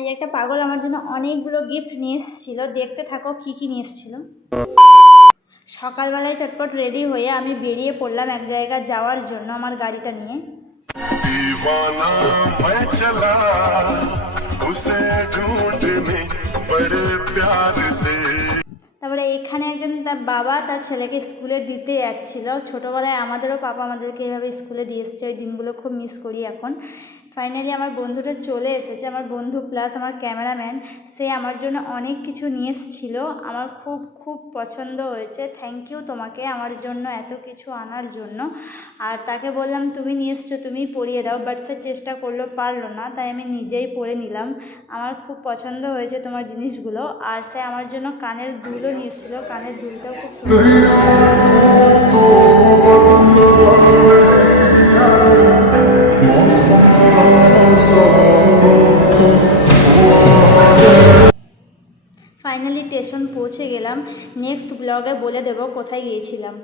আজ একটা পাগল আমার জন্য অনেকগুলো গিফট নিয়ে এসেছিলো। দেখতে থাকো কী কী নিয়ে এসেছিলো। সকালবেলায় চটপট রেডি হয়ে আমি বেরিয়ে পড়লাম এক জায়গায় যাওয়ার জন্য আমার গাড়িটা নিয়ে। তারপরে এখানে একজন তার বাবা তার ছেলেকে স্কুলে দিতে যাচ্ছিল। ছোটোবেলায় আমাদেরও পাপা আমাদেরকে এইভাবে স্কুলে দিয়ে এসেছে, ওই দিনগুলো খুব মিস করি এখন। ফাইনালি আমার বন্ধুটা চলে এসেছে, আমার বন্ধু প্লাস আমার ক্যামেরাম্যান। সে আমার জন্য অনেক কিছু নিয়ে এসেছিল, আমার খুব খুব পছন্দ হয়েছে। থ্যাংক ইউ তোমাকে আমার জন্য এত কিছু আনার জন্য। আর তাকে বললাম তুমি নিয়ে এসছো তুমিই পরিয়ে দাও, বাট সে চেষ্টা করলো, পারলো না, তাই আমি নিজেই পরে নিলাম। আমার খুব পছন্দ হয়েছে তোমার জিনিসগুলো। আর সে আমার জন্য কানের দুলও নিয়ে এসেছিলো, কানের দুলটাও খুব ফাইনালি স্টেশন পৌঁছে গেলাম। নেক্সট ব্লগে বলে দেবো কোথায় গিয়েছিলাম।